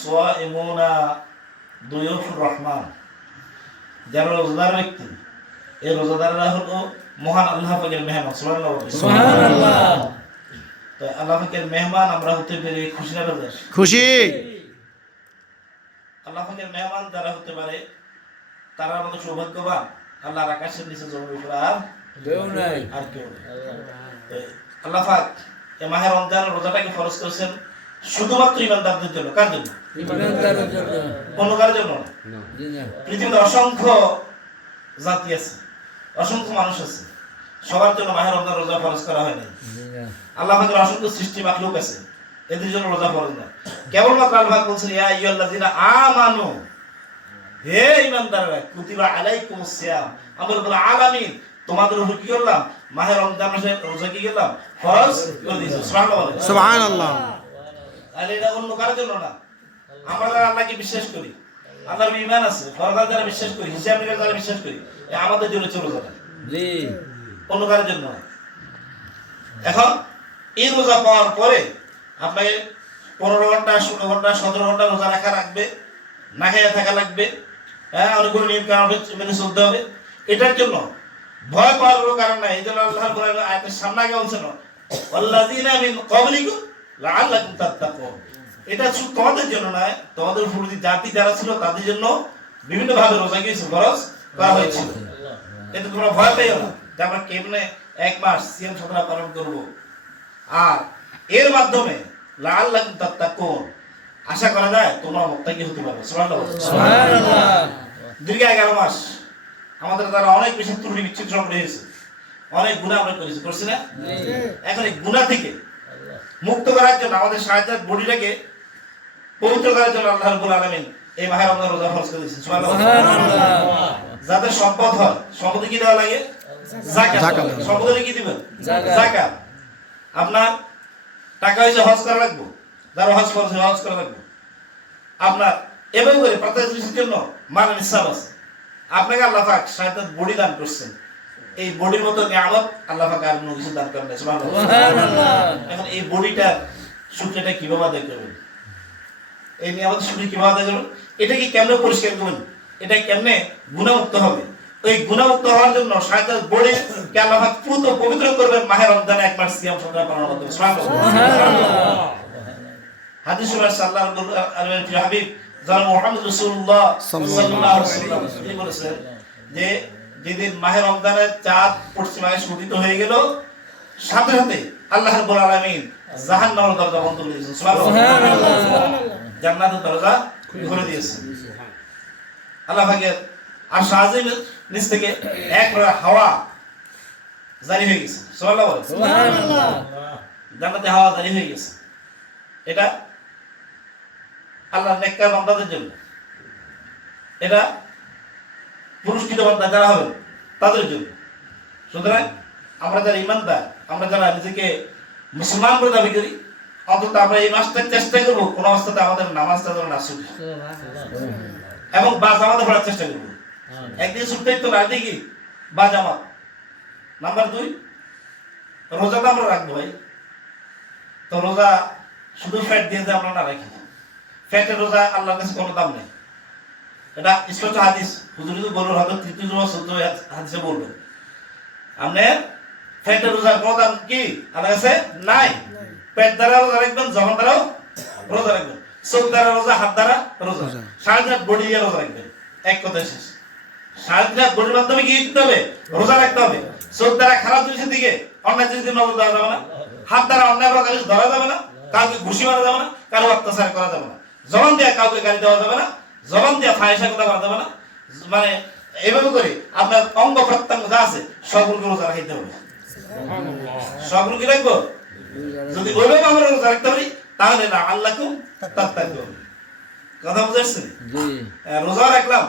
সাইমুনা দুয়ুফুর রহমান, যারা রোজাদার ব্যক্তি, এই রোজাদাররা হলো মহান আল্লাহ পাকের মেহমান। সুবহানাল্লাহ। তো আল্লাহ পাকের মেহমান আমরা হতে পেরে খুশি না বেজার? খুশি। আল্লাহ পাকের মেহমান যারা হতে পারে তারা আমাদের সৌভাগ্যবান। আল্লাহর আকাশের নিচে জমির উপর আর কেউ নাই। আল্লাহ পাক এই মাহে রমজান রোজাটাকে ফরজ করেছেন শুধুমাত্র ইমানদারদের জন্য। কার জন্য? ইমানদারদের জন্য, কোনো কারোর জন্য না। পৃথিবীতে অসংখ্য জাতি আছে, অসংখ্য মানুষ আছে, সবার জন্য মাহে রমজান রোজা ফরজ করা হয় নাই। আল্লাহ পাকের অসংখ্য সৃষ্টি মাখলুক আছে, এদের জন্য রোজা ফরজ না। কেবলমাত্র আল্লাহ পাক বলছেন ইয়া আইয়ুহাল্লাযিনা আমানু, হে ঈমানদাররা, কুতিবা আলাইকুমুস সিয়াম, আমরা রব্বুল আলামিন তোমাদের উপর কি করলাম? মাহে রমজান মাসে রোজা কি করলাম? ফরজ করে দিয়েছি। সুবহানাল্লাহ, সুবহানাল্লাহ। আর এটা অন্য কারোর জন্য না। আমরা যারা আল্লাহকে বিশ্বাস করি, আল্লাহর ঈমান আছে, ফরজ যারা বিশ্বাস করি, হিসাব নিকাশ যারা বিশ্বাস করি, আমাদের জন্য চলে যাবে জি, অন্য কারোর জন্য না। এখন এই রোজা পাওয়ার পরে আপনাকে 15 ঘন্টা 16 ঘন্টা 17 ঘন্টা রোজা রাখা লাগবে, না খেয়ে থাকা লাগবে, হ্যাঁ, অনেকগুলো নিয়ম কানুন মেনে চলতে হবে। এটার জন্য ভয় পাওয়ার কোনো কারণ নাই। এই জন্য আল্লাহ আয়াতের সামনে আগে বলছেন ওয়াল্লাযিনা মিন ক্বাবলিকুম লাআল্লাকুম তাত্তাকুন, এটা শুধু তোমাদের জন্য নয়, তোমাদের পূর্ববর্তী জাতি যারা ছিল তাদের জন্য বিভিন্ন ভাবে রোজা কি ফরজ করা হয়েছিল। এতে তোমরা ভয় পেও না যে আমরা কেমনে এক মাস সিয়াম সাধনা পালন করব, আর এর মাধ্যমে লাআল্লাকুম তাত্তাকুন আশা করা যায় তোমরা মুত্তাকি হতে পারবে। সুবহানাল্লাহ। দীর্ঘ 11 মাস আমাদের দ্বারা অনেক বেশি ত্রুটি বিচ্ছিন্ন হয়েছে, অনেক গুনাহ আমরা করছি না? এখন এই গুনাহ থেকে মুক্ত করার জন্য আমাদের শারীরিক বডিটাকে পবিত্র করার জন্য আল্লাহ রাব্বুল আলামিন এই মাহে রমজান রোজা ফরজ করে দিয়েছেন। সুবহানাল্লাহ। যাদের সম্পদ হয়, সম্পদে কি দেওয়া লাগে? যাকাত। সম্পদে কি দিবেন? যাকাত। আপনার টাকা হইছে হজ করা লাগবে, যারা হজ করছে হজ করা লাগবে। আপনার এভাবে করে প্রত্যেক জিনিসের জন্য মানে নিসাব আছে। আপনাকে আল্লাহ পাক শারীরিক বডি দান করছেন, এই বডির মতো নিয়ামত আল্লাহ পাক আর কোনো কিছু দান করেন না। সুবহানাল্লাহ। এখন এই বডিটা শুকরিয়াটা কিভাবে আদায় করবেন? এই নিয়ামত শুকরিয়া কিভাবে আদায় করবেন? এটাকে কেমনে পরিষ্কার করবেন? এটা কেমনে গুনাহমুক্ত হবে? ওই গুনাহমুক্ত হওয়ার জন্য শারীরিক বডি কে আল্লাহ পাক পুত পবিত্র করবেন মাহে রমজানে এক মাস সিয়াম সাধনা পালনের মাধ্যমে। সুবহানাল্লাহ। হাদিস শরীফ সাল্লাল্লাহু আলাইহি ওয়া হাবিব যারা মুহাম্মদ রাসূলুল্লাহ সাল্লাল্লাহু আলাইহি ওয়াসাল্লাম তিনি বলেছেন যে যেদিন মাহে রমজানের চাঁদ পশ্চিম আকাশে উদিত হয়ে গেল, সাথে সাথে আল্লাহ রাব্বুল আলামিন জাহান্নামের দরজা বন্ধ করে দিয়েছেন। সুবহানাল্লাহ। জান্নাতের দরজা খুলে দিয়েছেন। আল্লাহ পাকের আর শাহজিমের নিচ থেকে এক হাওয়া জারি হয়ে গেছে। সুবহানাল্লাহ। জান্নাতে হাওয়া জারি হয়ে গেছে। এটা আল্লাহর নেককার বান্দাদের জন্য, এটা পুরস্কৃত বান্দা যারা হবে তাদের জন্য। সুতরাং আমরা যারা ইমানদার, আমরা যারা নিজেকে মুসলমান বলে দাবি করি, অন্তত আমরা এই মাসটা চেষ্টা করবো কোন অবস্থাতে আমাদের নামাজটা যেন না ছুটে, এবং বা জামাতে পড়ার চেষ্টা করবো। একদিন ছুটতেই তো না দেখি বা জামাত। নাম্বার 2, রোজাটা আমরা রাখবো ভাই। তো রোজা শুধু ফ্যাট দিয়ে যে আমরা না রাখি, ফ্যাটের রোজা আল্লাহর কাছে কোনো দাম নেই। এটা স্পষ্ট হাদিস, হুজুর যদি বলবেন হয়তো 3 হাদিসে বলবেন আপনি ফ্যাটের রোজার কোনো দাম কি আল্লাহর কাছে নাই। পেট দ্বারা রোজা রাখবেন, জবান দ্বারাও রোজা রাখবেন, চোখ দ্বারা রোজা, হাত দ্বারা রোজা, শারীরিক বডি দিয়ে রোজা রাখবেন। এক কথা শেষ। শারীরিক বডির মাধ্যমে কি করতে হবে? রোজা রাখতে হবে। চোখ দ্বারা খারাপ জিনিসের দিকে, অন্যায় জিনিসের নজর দেওয়া যাবে না। হাত দ্বারা অন্যায় করা জিনিস ধরা যাবে না, কাউকে ঘুষি মারা যাবে না, কারো অত্যাচার করা যাবে না। জবান দিয়ে কাউকে গালি দেওয়া যাবে না, জবান দিয়ে ফাহিশা কথা বলা যাবে না। মানে এভাবে করে আপনার অঙ্গ প্রত্যঙ্গ যা আছে সবগুলোকে রোজা রাখতে হবে। সবগুলো কি রাখবো? যদি ওইভাবে আমরা রোজা রাখতে পারি তাহলে না আল্লাহকুম তাত্তাকুন। কথা বুঝাচ্ছেন? রোজা রাখলাম,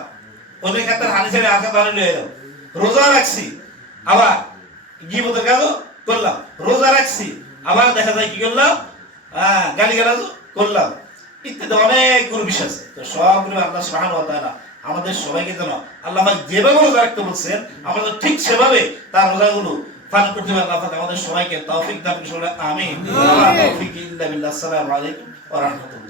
ওই ক্ষেত্রে হানি ছেড়ে আঁকা বানিয়ে লয়ে এলাম, রোজা রাখছি, আবার গীবতের কাজও করলাম, রোজা রাখছি, আবার দেখা যায় কি করলাম, গালিগালাজও করলাম, ইত্যাদি অনেকগুলো বিষয় আছে। তো সবগুলো আল্লাহ সুবহানাহু ওয়া তাআলা আমাদের সবাইকে যেন আল্লাহ পাক যেভাবে রোজা রাখতে বলছেন আমরা ঠিক সেভাবে তার রোজাগুলো পালন করতে পারি। আল্লাহ পাক আমাদের সবাইকে তৌফিক দান করুন। আমিন। ওয়া তৌফিক ইল্লা বিল্লাহ। আসসালামু আলাইকুম ওয়া রাহমাতুল্লাহ।